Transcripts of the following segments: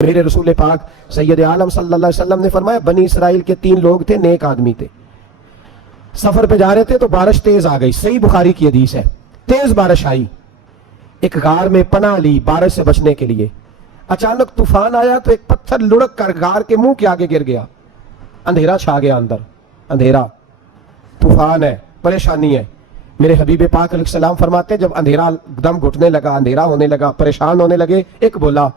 میرے رسول پاک سید عالم صلی اللہ علیہ وسلم نے فرمایا بنی اسرائیل کے 3 لوگ تھے، نیک آدمی تھے، سفر پہ جا رہے تھے تو بارش تیز آ گئی، صحیح بخاری کی حدیث ہے، تیز بارش آئی، ایک غار میں پناہ لی بارش سے بچنے کے لیے، اچانک طوفان آیا تو ایک پتھر لڑک کر غار کے منہ کے آگے گر گیا، اندھیرا چھا گیا، اندر اندھیرا، طوفان ہے، پریشانی ہے۔ میرے حبیب پاک علیہ السلام فرماتے جب اندھیرا دم گھٹنے لگا، اندھیرا ہونے لگا، پریشان ہونے لگے، ایک بولا،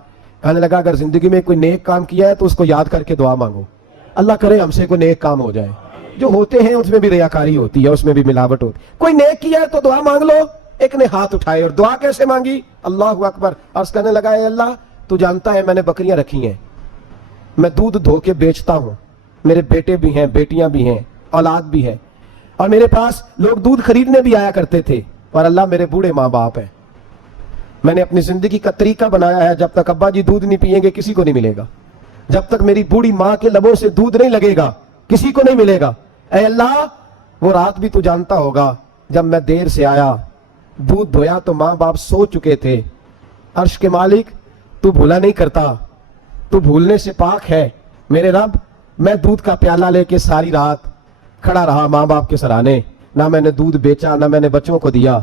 کہنے لگا اگر زندگی میں کوئی نیک کام کیا ہے تو اس کو یاد کر کے دعا مانگو، اللہ کرے ہم سے کوئی نیک کام ہو جائے۔ جو ہوتے ہیں اس میں بھی ریاکاری ہوتی ہے، اس میں بھی ملاوٹ ہوتی ہے، کوئی نیک کیا ہے تو دعا مانگ لو۔ ایک نے ہاتھ اٹھائے اور دعا کیسے مانگی؟ اللہ اکبر، عرض کرنے لگا اے اللہ تو جانتا ہے میں نے بکریاں رکھی ہیں، میں دودھ دھو کے بیچتا ہوں، میرے بیٹے بھی ہیں، بیٹیاں بھی ہیں، اولاد بھی ہے، اور میرے پاس لوگ دودھ خریدنے بھی آیا کرتے تھے، اور اللہ میرے بوڑھے ماں باپ ہیں، میں نے اپنی زندگی کا طریقہ بنایا ہے جب تک ابا جی دودھ نہیں پئیں گے کسی کو نہیں ملے گا، جب تک میری بوڑھی ماں کے لبوں سے دودھ نہیں لگے گا کسی کو نہیں ملے گا۔ اے اللہ وہ رات بھی تو جانتا ہوگا جب میں دیر سے آیا، دودھ دھویا تو ماں باپ سو چکے تھے، عرش کے مالک تو بھولا نہیں کرتا، تو بھولنے سے پاک ہے میرے رب۔ میں دودھ کا پیالہ لے کے ساری رات کھڑا رہا ماں باپ کے سرانے، نہ میں نے دودھ بیچا نہ میں نے بچوں کو دیا،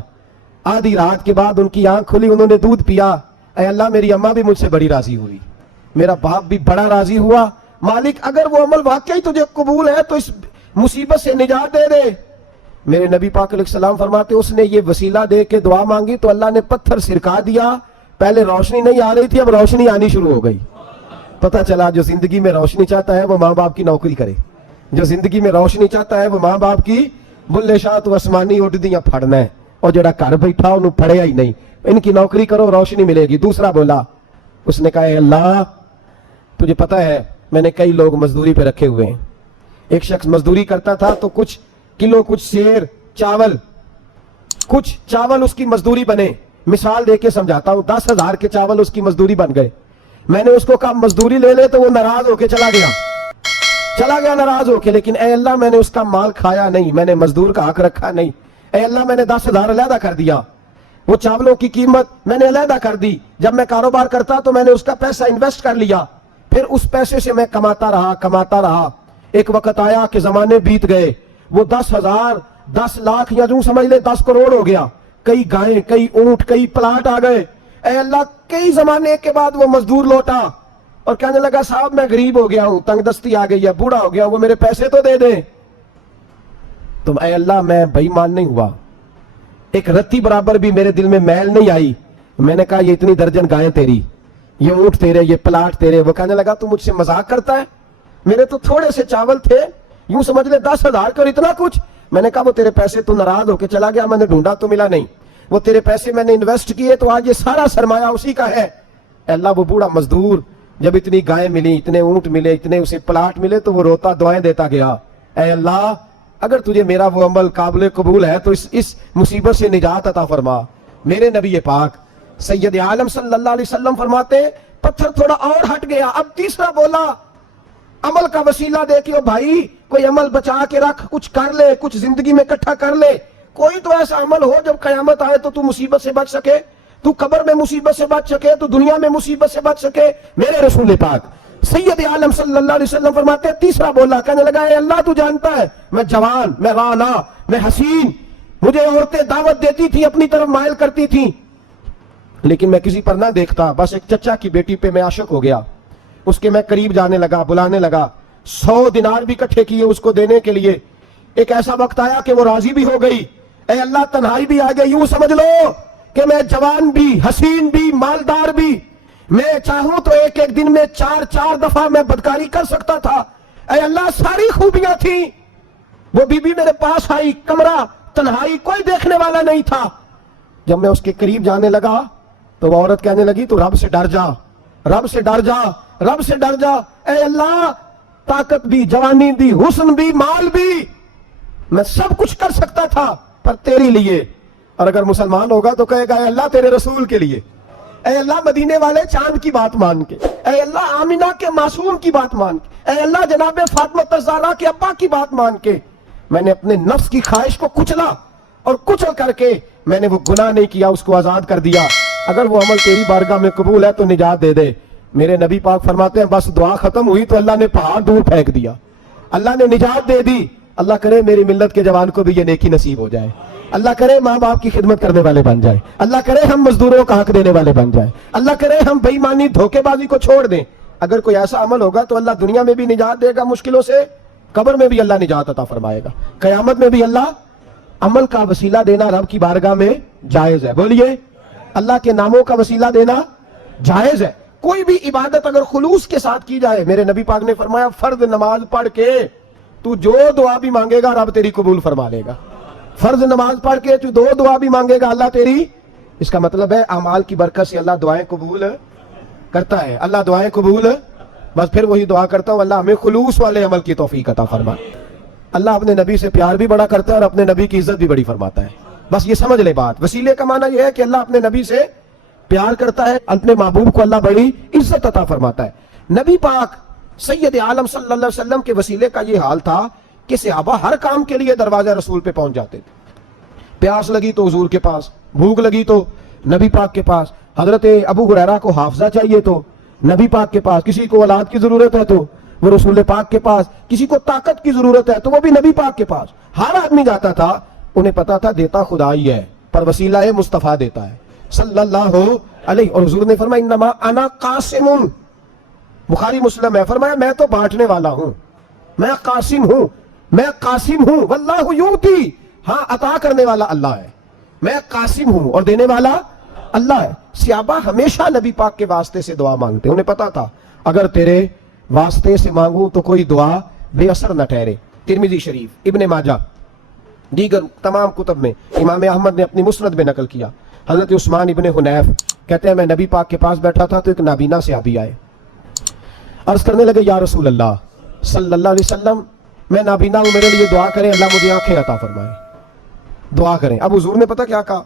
آدھی رات کے بعد ان کی آنکھ کھلی، انہوں نے دودھ پیا، اے اللہ میری اماں بھی مجھ سے بڑی راضی ہوئی، میرا باپ بھی بڑا راضی ہوا، مالک اگر وہ عمل واقعی تجھے قبول ہے تو اس مصیبت سے نجات دے دے۔ میرے نبی پاک علیہ السلام فرماتے اس نے یہ وسیلہ دے کے دعا مانگی تو اللہ نے پتھر سرکا دیا، پہلے روشنی نہیں آ رہی تھی اب روشنی آنی شروع ہو گئی۔ پتہ چلا جو زندگی میں روشنی چاہتا ہے وہ ماں باپ کی نوکری کرے، جو زندگی میں روشنی چاہتا ہے وہ ماں باپ کی بلے شاہ تو آسمانی اٹھدیاں پھڑنا ہے، اور جڑا گھر بیٹھا انہوں پڑھیا ہی نہیں، ان کی نوکری کرو روشنی ملے گی۔ دوسرا بولا، اس نے کہا اے اللہ تجھے پتہ ہے میں نے کئی لوگ مزدوری پہ رکھے ہوئے ہیں، ایک شخص مزدوری کرتا تھا تو کچھ کلو کچھ سیر چاول کچھ چاول اس کی مزدوری بنے، مثال دے کے سمجھاتا ہوں، 10,000 کے چاول اس کی مزدوری بن گئے، میں نے اس کو کہا مزدوری لے لے تو وہ ناراض ہو کے چلا گیا ناراض ہو کے، لیکن اے اللہ میں نے اس کا مال کھایا نہیں، میں نے مزدور کا حق رکھا نہیں، اے اللہ میں نے 10,000 علیحدہ کر دیا، وہ چاولوں کی قیمت میں نے علیحدہ کر دی، جب میں کاروبار کرتا تو میں نے اس کا پیسہ انویسٹ کر لیا، پھر اس پیسے سے میں کماتا رہا، ایک وقت آیا کہ زمانے بیت گئے، وہ 10,000 10 لاکھ یا جو سمجھ لے 10 کروڑ ہو گیا، کئی گائیں کئی اونٹ کئی پلاٹ آ گئے، اے اللہ کئی زمانے کے بعد وہ مزدور لوٹا اور کہنے لگا صاحب میں غریب ہو گیا ہوں، تنگ دستی آ گئی ہے، بوڑھا ہو گیا ہوں، وہ میرے پیسے تو دے دیں۔ تو اے اللہ میں بے ایمان نہیں ہوا، ایک رتی برابر بھی میرے دل میں میل نہیں آئی، میں نے کہا یہ اتنی درجن گائیں تیری، یہ اونٹ تیرے، یہ پلاٹ تیرے۔ وہ کہنے لگا تو مجھ سے مذاق کرتا ہے، میرے تو تھوڑے سے چاول تھے، یوں سمجھ لے 10,000 کا اور اتنا کچھ۔ میں نے کہا وہ تیرے پیسے تو ناراض ہو کے چلا گیا، میں نے ڈھونڈا تو ملا نہیں، وہ تیرے پیسے میں نے انویسٹ کیے تو آج یہ سارا سرمایہ اسی کا ہے۔ اے اللہ وہ بوڑھا مزدور جب اتنی گائیں ملی، اتنے اونٹ ملے، اتنے اسے پلاٹ ملے تو وہ روتا دعائیں دیتا گیا، اے اللہ اگر تجھے میرا وہ عمل قابل قبول ہے تو اس مصیبت سے نجات عطا فرما۔ میرے نبی پاک سید عالم صلی اللہ علیہ وسلم فرماتے پتھر تھوڑا اور ہٹ گیا، اب تیسرا بولا عمل کا وسیلہ دے کے بھائی کوئی عمل بچا کے رکھ، کچھ کر لے، کچھ زندگی میں اکٹھا کر لے، کوئی تو ایسا عمل ہو جب قیامت آئے تو مصیبت سے بچ سکے، تو قبر میں مصیبت سے بچ سکے، تو دنیا میں مصیبت سے بچ سکے۔ میرے رسول پاک سید عالم صلی اللہ علیہ وسلم فرماتے تیسرا بولا، کہنے لگا اے اللہ تو جانتا ہے میں جوان، میں رانا، میں حسین، مجھے عورتیں دعوت دیتی تھی، اپنی طرف مائل کرتی تھیں، لیکن میں کسی پر نہ دیکھتا، بس ایک چچا کی بیٹی پہ میں عاشق ہو گیا، اس کے میں قریب جانے لگا، بلانے لگا، 100 دینار بھی اکٹھے کیے اس کو دینے کے لیے، ایک ایسا وقت آیا کہ وہ راضی بھی ہو گئی، اے اللہ تنہائی بھی آ گئی، یوں سمجھ لو کہ میں جوان بھی، حسین بھی، مالدار بھی، میں چاہوں تو ایک دن میں 4 دفعہ میں بدکاری کر سکتا تھا، اے اللہ ساری خوبیاں تھیں، وہ بی بی میرے پاس آئی، کمرہ تنہائی، کوئی دیکھنے والا نہیں تھا، جب میں اس کے قریب جانے لگا تو وہ عورت کہنے لگی تو رب سے ڈر جا، رب سے ڈر جا، رب سے ڈر جا، اے اللہ طاقت بھی، جوانی بھی، حسن بھی، مال بھی، میں سب کچھ کر سکتا تھا پر تیری لیے، اور اگر مسلمان ہوگا تو کہے گا اے اللہ تیرے رسول کے لیے، اے اللہ مدینے والے چاند کی بات مان کے، اے اللہ آمینہ کے معصوم کی بات مان کے، اے اللہ جناب فاطمہ الزہرا کے ابا کی بات مان کے، میں نے اپنے نفس کی خواہش کو کچلا اور کچل کر کے میں نے وہ گناہ نہیں کیا، اس کو آزاد کر دیا۔ اگر وہ عمل تیری بارگاہ میں قبول ہے تو نجات دے دے۔ میرے نبی پاک فرماتے ہیں بس دعا ختم ہوئی تو اللہ نے پہاڑ دور پھینک دیا، اللہ نے نجات دے دی۔ اللہ کرے میری ملت کے جوان کو بھی یہ نیکی نصیب ہو جائے، اللہ کرے ماں باپ کی خدمت کرنے والے بن جائے، اللہ کرے ہم مزدوروں کا حق دینے والے بن جائے، اللہ کرے ہم بے ایمانی دھوکے بازی کو چھوڑ دیں۔ اگر کوئی ایسا عمل ہوگا تو اللہ دنیا میں بھی نجات دے گا مشکلوں سے، قبر میں بھی اللہ نجات عطا فرمائے گا، قیامت میں بھی اللہ۔ عمل کا وسیلہ دینا رب کی بارگاہ میں جائز ہے، بولیے اللہ کے ناموں کا وسیلہ دینا جائز ہے۔ کوئی بھی عبادت اگر خلوص کے ساتھ کی جائے، میرے نبی پاک نے فرمایا فرض نماز پڑھ کے تو جو دعا بھی مانگے گا رب تیری قبول فرما لے گا۔ فرض نماز پڑھ کے تو دو دعا بھی مانگے گا اللہ تیری، اس کا مطلب ہے اعمال کی برکت سے اللہ دعائیں قبول کرتا ہے، اللہ دعائیں قبول۔ بس پھر وہی دعا کرتا ہوں اللہ ہمیں خلوص والے عمل کی توفیق عطا فرما۔ اللہ اپنے نبی سے پیار بھی بڑا کرتا ہے اور اپنے نبی کی عزت بھی بڑی فرماتا ہے، بس یہ سمجھ لے بات۔ وسیلے کا معنی یہ ہے کہ اللہ اپنے نبی سے پیار کرتا ہے، اپنے محبوب کو اللہ بڑی عزت عطا فرماتا ہے۔ نبی پاک سید عالم صلی اللہ علیہ وسلم کے وسیلے کا یہ حال تھا کہ صحابہ ہر کام کے لیے دروازہ رسول پہ پہنچ جاتے تھے۔ پیاس لگی تو حضور کے پاس، بھوک لگی تو نبی پاک کے پاس، حضرت ابو ہریرہ کو حافظہ چاہیے تو نبی پاک کے پاس، کسی کو اولاد کی ضرورت ہے تو وہ رسول پاک کے پاس، کسی کو طاقت کی ضرورت ہے تو وہ بھی نبی پاک کے پاس۔ ہر آدمی جاتا تھا، انہیں پتا تھا دیتا خدا ہی ہے پر وسیلہ مصطفیٰ دیتا ہے صلی اللہ علیہ۔ اور حضور نے فرمایا انما انا قاسم، بخاری مسلم ہے، فرمایا میں تو بانٹنے والا ہوں، میں قاسم ہوں، میں قاسم ہوں، واللہ یؤتی، ہاں عطا کرنے والا اللہ ہے، میں قاسم ہوں اور دینے والا اللہ ہے۔ صحابہ ہمیشہ نبی پاک کے واسطے سے دعا مانگتے، انہیں پتا تھا اگر تیرے واسطے سے مانگوں تو کوئی دعا بے اثر نہ ٹھہرے۔ ترمذی شریف، ابن ماجہ، دیگر تمام کتب میں، امام احمد نے اپنی مسند میں نقل کیا، حضرت عثمان ابن حنیف کہتے ہیں میں نبی پاک کے پاس بیٹھا تھا تو ایک نابینا صحابی آئے، عرض کرنے لگے یا رسول اللہ صلی اللہ علیہ وسلم میں نابینا ہوں، میرے لیے دعا کریں اللہ مجھے آنکھیں عطا فرمائے، دعا کریں۔ اب حضور نے پتہ کیا کہا،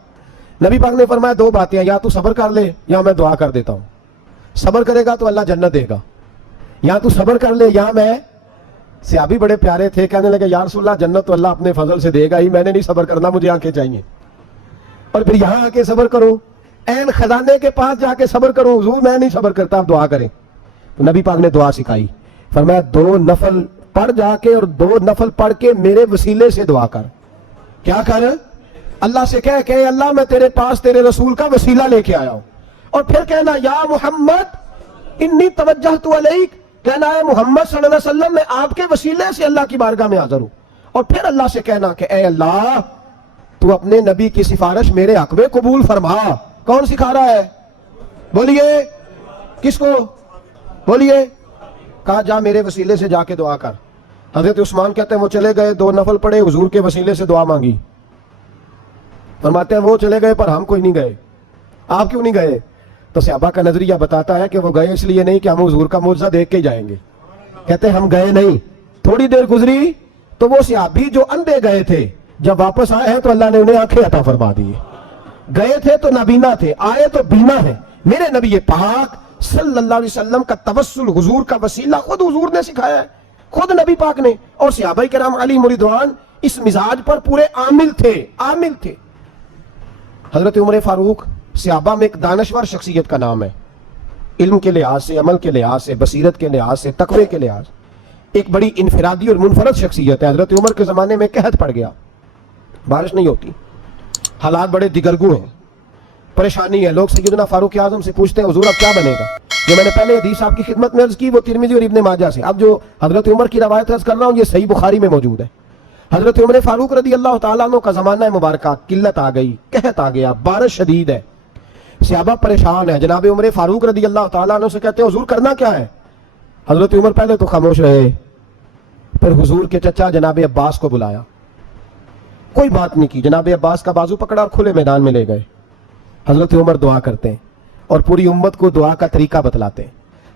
نبی پاک نے فرمایا دو باتیں ہیں، یا تو صبر کر لے یا میں دعا کر دیتا ہوں۔ صبر کرے گا تو اللہ جنت دے گا، یا تو صبر کر لے یا میں۔ صحابی بڑے پیارے تھے، کہنے لگے یا رسول اللہ جنت تو اللہ اپنے فضل سے دے گا ہی، میں نے نہیں صبر کرنا، مجھے آنکھیں چاہیے، اور پھر یہاں آ کے صبر کرو، این خزانے کے پاس جا کے صبر کرو، حضور میں نہیں صبر کرتا، آپ دعا کریں۔ تو نبی پاک نے دعا سکھائی، فرمایا دو نفل پڑھ جا کے اور دو نفل پڑھ کے میرے وسیلے سے دعا کر۔ کیا کر؟ اللہ سے کہہ کہ اللہ میں تیرے پاس تیرے رسول کا وسیلہ لے کے آیا ہوں، اور پھر کہنا یا محمد انی توجہت الیک، کہنا ہے محمد صلی اللہ علیہ وسلم میں آپ کے وسیلے سے اللہ کی بارگاہ میں حاضر ہوں، اور پھر اللہ سے کہنا کہ اے اللہ تو اپنے نبی کی سفارش میرے حق میں قبول فرما۔ کون سکھا رہا ہے؟ بولیے کس کو؟ بولیے۔ کہا جا میرے وسیلے سے جا کے دعا کر۔ حضرت عثمان کہتے ہیں وہ چلے گئے، دو نفل پڑھے، حضور کے وسیلے سے دعا مانگی۔ فرماتے ہیں وہ چلے گئے پر ہم کوئی نہیں گئے۔ آپ کیوں نہیں گئے؟ تو صحابہ کا نظریہ بتاتا ہے کہ وہ گئے اس لیے نہیں کہ ہم حضور کا معجزہ دیکھ کے جائیں گے، کہتے ہیں ہم گئے نہیں۔ تھوڑی دیر گزری تو وہ صحابی جو اندھے گئے تھے جب واپس آئے ہیں تو اللہ نے انہیں آنکھیں عطا فرما دی۔ گئے تھے تو نابینا تھے، آئے تو بینا ہے۔ میرے نبی پاک صلی اللہ علیہ وسلم کا توسل، حضور کا وسیلہ خود حضور نے سکھایا ہے، خود نبی پاک نے، اور صحابہ کرام علیہم رضوان اس مزاج پر پورے عامل تھے۔ حضرت عمر فاروق صحابہ میں ایک دانشور شخصیت کا نام ہے، علم کے لحاظ سے، عمل کے لحاظ سے، بصیرت کے لحاظ سے، تقوی کے لحاظ، ایک بڑی انفرادی اور منفرد شخصیت ہے۔ حضرت عمر کے زمانے میں قحط پڑ گیا، بارش نہیں ہوتی، حالات بڑے دگرگوں ہیں، پریشانی ہے۔ لوگ سیدنا فاروق اعظم سے پوچھتے ہیں حضور اب کیا بنے گا؟ جو میں نے پہلے حدیث آپ کی خدمت میں عرض کی وہ ترمذی اور ابن ماجہ سے، اب جو حضرت عمر کی روایت عرض کر رہا ہوں یہ صحیح بخاری میں موجود ہے۔ حضرت عمر فاروق رضی اللہ تعالیٰ عنہ کا زمانہ مبارکہ، قلت آ گئی، قحط آ گیا، بارش شدید ہے، صحابہ پریشان ہے۔ جناب عمر فاروق رضی اللہ تعالیٰ عنہ سے کہتے ہیں حضور کرنا کیا ہے؟ حضرت عمر پہلے تو خاموش رہے، پھر حضور کے چچا جناب عباس کو بلایا، کوئی بات نہیں کی، جناب عباس کا بازو پکڑا اور کھلے میدان میں لے گئے۔ حضرت عمر دعا کرتے ہیں اور پوری امت کو دعا کا طریقہ بتلاتے ہیں۔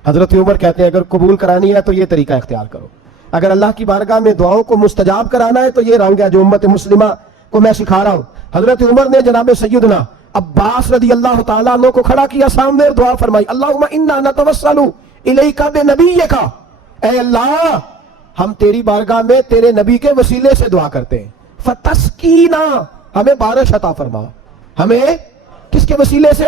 حضرت عمر کہتے ہیں اگر قبول کرانی ہے تو یہ طریقہ اختیار کرو، اگر اللہ کی بارگاہ میں دعاؤں کو مستجاب کرانا ہے تو یہ رنگ ہے جو امت مسلمہ کو میں سکھا رہا ہوں۔ حضرت عمر نے جناب سیدنا عباس رضی اللہ تعالیٰ عنہ کو کھڑا کیا سامنے اور دعا فرمائی، اللہم انا نتوسل الیک بنبیک، اے اللہ ہم تیری بارگاہ میں تیرے نبی کے وسیلے سے دعا کرتے ہیں، فتسقینا، ہمیں بارش عطا فرما۔ ہمیں کس کے وسیلے سے؟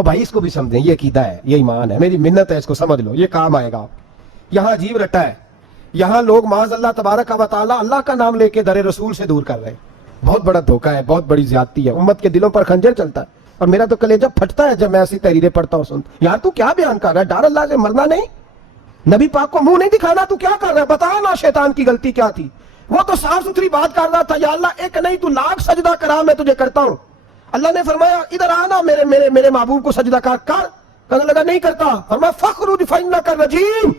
اور بھائی اس کو بھی سمجھیں، یہ عقیدہ ہے، یہ ایمان ہے، میری منت ہے، اس کو سمجھ لو، یہ کام آئے گا۔ یہاں عجیب رٹا ہے، یہاں لوگ معاذ اللہ تبارک و تعالی اللہ کا نام لے کے در رسول سے دور کر رہے ہیں۔ بہت بڑا دھوکہ ہے، بہت بڑی زیادتی ہے، امت کے دلوں پر خنجر چلتا ہے، اور میرا تو کلیجہ پھٹتا ہے جب میں ایسی تحریریں پڑھتا ہوں سنتا۔ یار تو کیا بیان کر رہا ہے؟ ڈر اللہ سے مرنا نہیں، نبی پاک کو منہ نہیں دکھانا، تو کیا کر رہا ہے؟ بتا نا شیطان کی غلطی کیا تھی؟ وہ تو صاف ستھری بات کر رہا تھا، یا اللہ ایک نہیں تو لاکھ سجدہ کرا میں تجھے کرتا ہوں۔ اللہ نے فرمایا ادھر آنا، میرے محبوب کو سجدہ کر، کہنے لگا نہیں کرتا، فرمایا فخرج فإنک رجیم،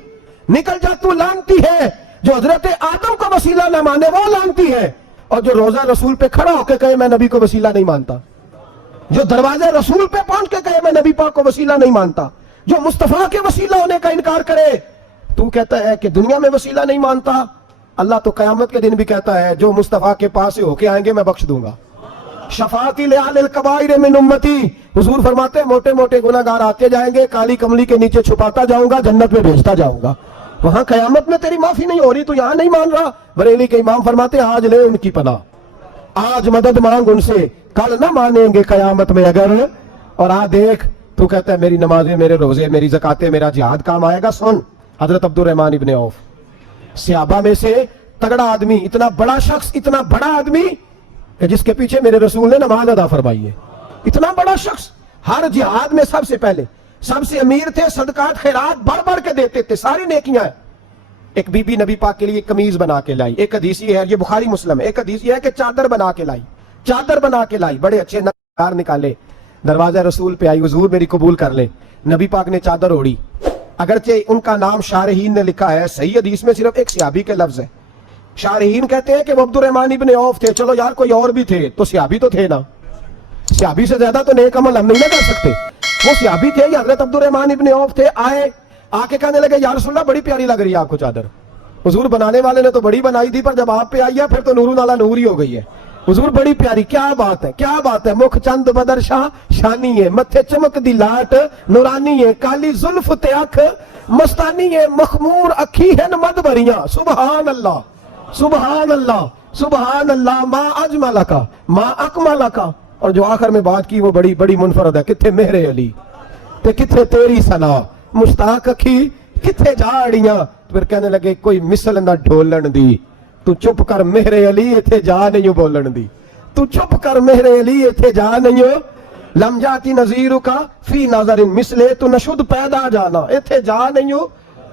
نکل جا تو لعنتی ہے۔ جو حضرت آدم کو وسیلہ نہ مانے وہ لعنتی ہے، اور جو روزہ رسول پہ کھڑا ہو کے کہے میں نبی کو وسیلہ نہیں مانتا، جو دروازے رسول پہ پہنچ کے کہے میں نبی پاک کو وسیلہ نہیں مانتا، جو مصطفیٰ کے وسیلہ ہونے کا انکار کرے، تو کہتا ہے کہ دنیا میں وسیلہ نہیں مانتا، اللہ تو قیامت کے دن بھی کہتا ہے جو مصطفیٰ کے پاس سے ہو کے آئیں گے میں بخش دوں گا۔ شفاعتی لأہل الکبائر من امتی، حضور فرماتے ہیں موٹے موٹے گناہگار آتے جائیں گے، کالی کملی کے نیچے چھپاتا جاؤں گا، جنت میں بھیجتا جاؤں گا، وہاں قیامت میں تیری معافی نہیں ہو رہی، تو یہاں نہیں مان رہا۔ بریلی کے امام فرماتے ہیں آج لے ان کی پناہ، آج مدد مانگ ان سے، کل نہ مانیں گے قیامت میں اگر، اور دیکھ تو کہتا ہے میری نمازیں، میرے روزے، میری زکاتیں، میرا جہاد کام آئے گا۔ سن حضرت عبد الرحمن ابن عوف، صحابہ میں سے تگڑا آدمی، اتنا بڑا شخص، اتنا بڑا آدمی کہ جس کے پیچھے میرے رسول نے نماز ادا فرمائی ہے، اتنا بڑا شخص، ہر جہاد میں سب سے پہلے، سب سے امیر تھے، صدقات خیرات بڑھ بڑھ کے دیتے تھے، ساری نیکیاں ہیں۔ ایک بی بی نبی پاک کے لیے قمیض بنا کے لائی، ایک حدیث یہ ہے، یہ بخاری مسلم ہے، ایک حدیث یہ ہے کہ چادر بنا کے لائی، چادر بنا کے لائی، بڑے اچھے نقار نکالے، دروازہ رسول پہ آئی، حضور میری قبول کر لیں، نبی پاک نے چادر اوڑی، اگرچہ ان کا نام شارحین نے لکھا ہے، صحیح حدیث میں صرف ایک صحابی کے لفظ ہے۔ شارحین کہتے ہیں کہ وہ عبد الرحمن ابن عوف تھے، چلو یار کوئی اور بھی تھے تو صحابی تو تھے نا، صحابی سے زیادہ تو نیک عمل ہم نہیں نہ کر سکتے، وہ صحابی تھے، یہ حضرت عبد الرحمن ابن عوف تھے، آئے آ کے کہنے لگے یا رسول اللہ بڑی پیاری لگ رہی ہے آپ کو چادر۔ حضور بنانے والے نے تو بڑی بنائی تھی، پر جب آپ پہ آئی ہے پھر تو نور نالا نور ہی ہو گئی ہے۔ حضور بڑی پیاری، کیا بات ہے، کیا بات ہے، مکھ چند بدر شاہ شانی ہے، متھے چمک دی لاٹ نورانی ہے، کالی زلف تے اکھ مستانی ہے، مخمور اکھی ہیں مد بریاں، سبحان اللہ سبحان اللہ سبحان اللہ، ما اجملکا ما اکملکا۔ اور جو آخر میں بات کی وہ بڑی بڑی منفرد ہے، کتھے مہر علی تے کتھے تیری ثنا، مشتاق اکھی کتھے جاڑیاں۔ پھر کہنے لگے کوئی مثل نہ ڈھولن دی، تو چپ کر مہر علی ایتھے جا نہیں بولن دی، تو چپ کر مہر علی ایتھے جا نہیں لم جاتی نظیر کا فی نظر مثلے، تو نشد پیدا جانا ایتھے جا نہیں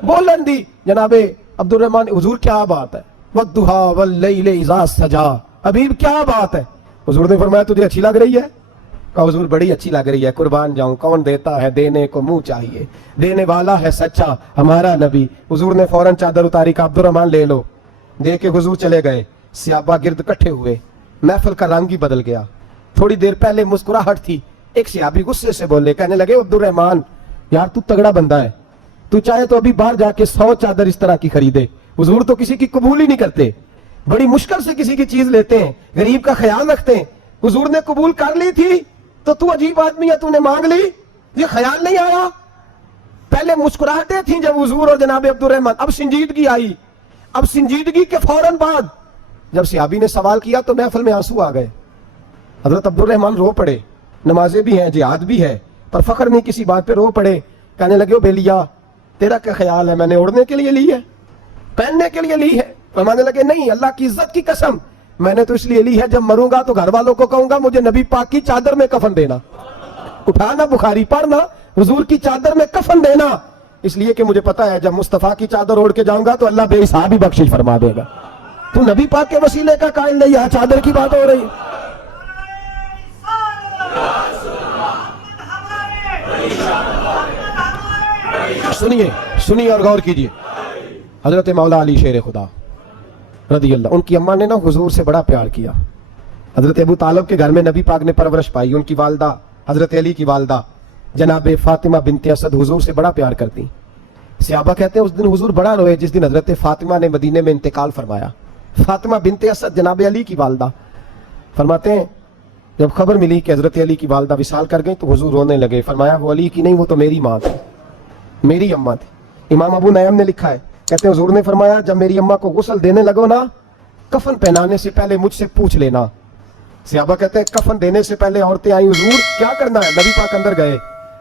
بولن دی۔ جناب عبد الرحمن، حضور کیا بات ہے، والضحیٰ واللیل اذا سجا، حبیب کیا بات ہے۔ حضور نے فرمایا تجھے اچھی لگ رہی ہے؟ کہا حضور بڑی اچھی لگ رہی ہے، قربان جاؤں، کون دیتا ہے دینے کو منہ چاہیے، دینے والا ہے سچا ہمارا نبی۔ حضور نے فوراً چادر اتاری، کہا عبد الرحمن لے لو، دے کے حضور چلے گئے، صحابہ گرد کٹھے ہوئے، محفل کا رنگ ہی بدل گیا۔ تھوڑی دیر پہلے مسکراہٹ تھی، ایک صحابی غصے سے بولے، کہنے لگے عبد الرحمن یار تو تگڑا بندہ ہے، تو چاہے تو ابھی باہر جا کے 100 چادر اس طرح کی خریدے، حضور تو کسی کی قبول ہی نہیں کرتے، بڑی مشکل سے کسی کی چیز لیتے ہیں، غریب کا خیال رکھتے ہیں۔ حضور نے قبول کر لی تھی تو عجیب آدمی ہے، تو نے مانگ لی، یہ خیال نہیں آیا۔ پہلے مسکراہٹیں تھیں جب حضور اور جناب عبد الرحمن، اب سنجیدگی آئی، اب سنجیدگی کے فوراً بعد جب صحابی نے سوال کیا تو محفل میں آنسو آ گئے، حضرت عبد الرحمن رو پڑے، نمازیں بھی ہیں، جہاد بھی ہے، پر فخر نہیں کسی بات پہ رو پڑے، کہنے لگے او بیلیا تیرا کیا خیال ہے، میں نے اڑنے کے لیے لی ہے، پہننے کے لیے لی ہے؟ فرمانے لگے نہیں، اللہ کی عزت کی قسم میں نے تو اس لیے لی ہے جب مروں گا تو گھر والوں کو کہوں گا مجھے نبی پاک کی چادر میں کفن دینا، اٹھانا بخاری پڑھنا، حضور کی چادر میں کفن دینا، اس لیے کہ مجھے پتا ہے جب مصطفیٰ کی چادر اوڑھ کے جاؤں گا تو اللہ بے حساب ہی بخشش فرما دے گا۔ تو نبی پاک کے وسیلے کا قائل نہیں، یہاں چادر کی بات ہو رہی ہے۔ سنیے اور غور کیجئے، حضرت مولا علی شیر خدا رضی اللہ، ان کی اماں نے نا حضور سے بڑا پیار کیا، حضرت ابو طالب کے گھر میں نبی پاک نے پرورش پائی، ان کی والدہ حضرت علی کی والدہ جناب فاطمہ بنت اسد حضور سے بڑا پیار کرتی۔ صحابہ کہتے ہیں اس دن حضور بڑا روئے جس دن حضرت فاطمہ نے مدینے میں انتقال فرمایا، فاطمہ بنت اسد جناب علی کی والدہ، فرماتے ہیں جب خبر ملی کہ حضرت علی کی والدہ وصال کر گئی تو حضور رونے لگے، فرمایا وہ علی کی نہیں، وہ تو میری ماں تھی، میری اماں تھی۔ امام ابو نعیم نے لکھا ہے، کہتے ہیں حضور نے فرمایا جب میری اماں کو غسل دینے لگو نا، کفن پہنانے سے پہلے مجھ سے پوچھ لینا۔ صحابہ کہتے ہیں کفن دینے سے پہلے عورتیں آئیں، حضور کیا کرنا ہے؟ نبی پاک اندر گئے،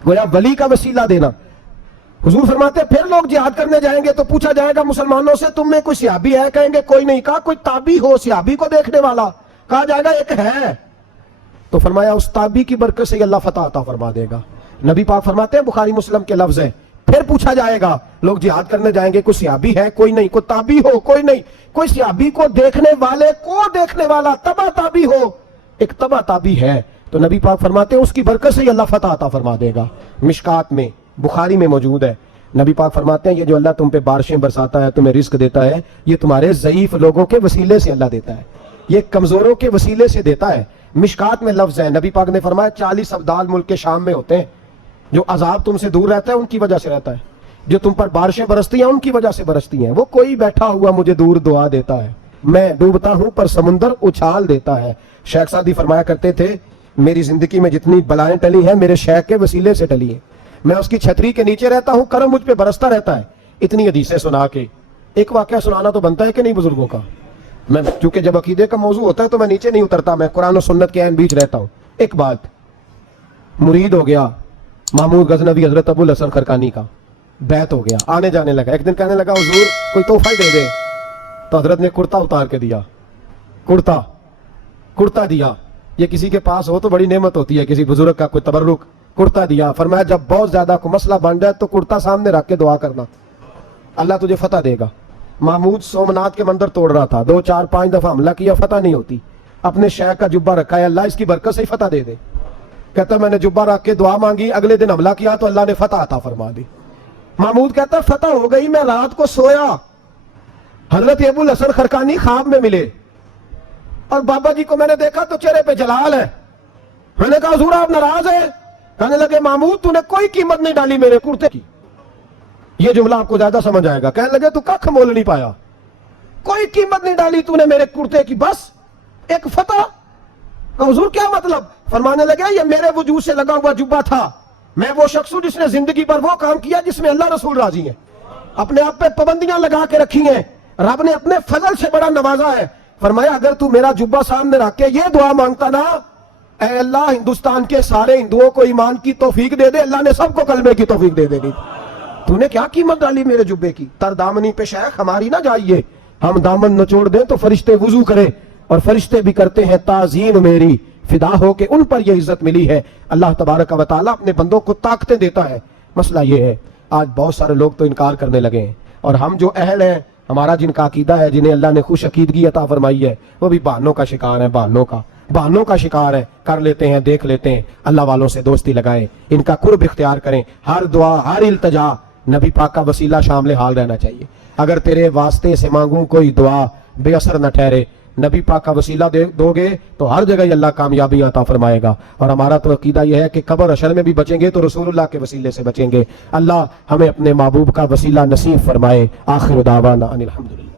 گویا ولی کا وسیلہ دینا. حضور فرماتے ہیں پھر لوگ جہاد کرنے جائیں گے تو پوچھا جائے گا مسلمانوں سے تم میں کوئی صحابی ہے؟ کہیں گے کوئی نہیں. کہا کوئی تابعی ہو صحابی کو دیکھنے والا؟ کہا جائے گا ایک ہے. تو فرمایا اس تابعی کی برکت سے اللہ فتح عطا فرما دے گا. نبی پاک فرماتے ہیں بخاری مسلم کے لفظ ہیں پھر پوچھا جائے گا لوگ جہاد کرنے جائیں گے کوئی صحابی ہے؟ کوئی نہیں. کوئی تابعی ہو؟ کوئی نہیں. کوئی صحابی کو دیکھنے والے کو دیکھنے والا تبع تابعی ہو؟ ایک تبع تابعی ہے. تو نبی پاک فرماتے ہیں اس کی برکت سے اللہ فتح عطا فرما دے گا. مشکات میں بخاری میں موجود ہے. نبی پاک فرماتے ہیں یہ جو اللہ تم پہ بارشیں برساتا ہے تمہیں رزق دیتا ہے یہ تمہارے ضعیف لوگوں کے وسیلے سے اللہ دیتا ہے. یہ کمزوروں کے وسیلے سے دیتا ہے. مشکات میں لفظ ہے نبی پاک نے فرمایا 40 ابدال ملک کے شام میں ہوتے ہیں. جو عذاب تم سے دور رہتا ہے ان کی وجہ سے رہتا ہے. جو تم پر بارشیں برستی ہیں ان کی وجہ سے برستی ہیں. وہ کوئی بیٹھا ہوا مجھے دور دعا دیتا ہے. میں ڈوبتا ہوں پر سمندر اچھال دیتا ہے. شیخ سعدی فرمایا کرتے تھے میری زندگی میں جتنی بلائیں ٹلی ہیں میرے شیخ کے وسیلے سے ٹلی ہیں. میں اس کی چھتری کے نیچے رہتا ہوں کرم مجھ پہ برستا رہتا ہے. اتنی حدیثیں سنا کے ایک واقعہ سنانا تو بنتا ہے کہ نہیں بزرگوں کا. میں چونکہ جب عقیدے کا موضوع ہوتا ہے تو میں نیچے نہیں اترتا, میں قرآن و سنت کے عین بیچ رہتا ہوں. ایک بات, مرید ہو گیا محمود غزنوی حضرت ابو الحسن خرقانی کا, بیعت ہو گیا, آنے جانے لگا. ایک دن کہنے لگا حضور کوئی تحفہ دے دے. تو حضرت نے کرتا اتار کے دیا. کرتا دیا. یہ کسی کے پاس ہو تو بڑی نعمت ہوتی ہے, کسی بزرگ کا کوئی تبرک. کرتا دیا. فرمایا جب بہت زیادہ کوئی مسئلہ بن جائے تو کرتا سامنے رکھ کے دعا کرنا, اللہ تجھے فتح دے گا. محمود سومنات کے مندر توڑ رہا تھا, 2 4 5 دفعہ حملہ کیا, فتح نہیں ہوتی. اپنے شیخ کا جبہ رکھا ہے, اللہ اس کی برکت سے ہی فتح دے دے. کہتا میں نے جبہ رکھ کے دعا مانگی, اگلے دن حملہ کیا تو اللہ نے فتح عطا فرما دی. محمود کہتا فتح ہو گئی, میں رات کو سویا, حضرت ابو الحسن خرقانی خواب میں ملے اور بابا جی کو میں نے دیکھا تو چہرے پہ جلال ہے. میں نے کہا حضور آپ ناراض ہیں؟ کہنے لگے محمود تو نے کوئی قیمت نہیں ڈالی میرے کرتے کی. یہ جملہ آپ کو زیادہ سمجھ آئے گا. کہنے لگے تو ککھ مول نہیں پایا, کوئی قیمت نہیں ڈالی تو نے میرے کرتے کی, بس ایک فتح. کہ حضور کیا مطلب؟ فرمانے لگے یہ میرے وجود سے لگا ہوا جبہ تھا, میں وہ شخص ہوں جس نے زندگی پر وہ کام کیا جس میں اللہ رسول راضی ہیں. اپنے آپ پہ پابندیاں لگا کے رکھی ہیں, رب نے اپنے فضل سے بڑا نوازا ہے. فرمایا اگر تو میرا جبہ سامنے رکھ کے یہ دعا مانگتا نا, اے اللہ ہندوستان کے سارے ہندوؤں کو ایمان کی توفیق دے دے, اللہ نے سب کو کلمے کی توفیق دے دے گی. تو نے کیا قیمت ڈالی میرے جبے کی؟ تر دامنی پہ شیخ ہماری نہ جائیے, ہم دامن نچوڑ دیں تو فرشتے وضو کرے, اور فرشتے بھی کرتے ہیں تعظیم میری, فدا ہو کے ان پر یہ عزت ملی ہے. اللہ تبارک و تعالیٰ اپنے بندوں کو طاقتیں دیتا ہے. مسئلہ یہ ہے آج بہت سارے لوگ تو انکار کرنے لگے ہیں, اور ہم جو اہل ہیں, ہمارا جن کا عقیدہ ہے, جنہیں اللہ نے خوش عقیدگی عطا فرمائی ہے, وہ بھی بہانوں کا شکار ہے. بہانوں کا شکار ہے. کر لیتے ہیں, دیکھ لیتے ہیں. اللہ والوں سے دوستی لگائیں, ان کا قرب اختیار کریں. ہر دعا, ہر التجا نبی پاک کا وسیلہ شامل حال رہنا چاہیے. اگر تیرے واسطے سے مانگوں کوئی دعا بے اثر نہ ٹھہرے, نبی پاک کا وسیلہ دو گے تو ہر جگہ اللہ کامیابی عطا فرمائے گا. اور ہمارا تو عقیدہ یہ ہے کہ قبر حشر میں بھی بچیں گے تو رسول اللہ کے وسیلے سے بچیں گے. اللہ ہمیں اپنے محبوب کا وسیلہ نصیب فرمائے. آخر دعوانا ان الحمدللہ.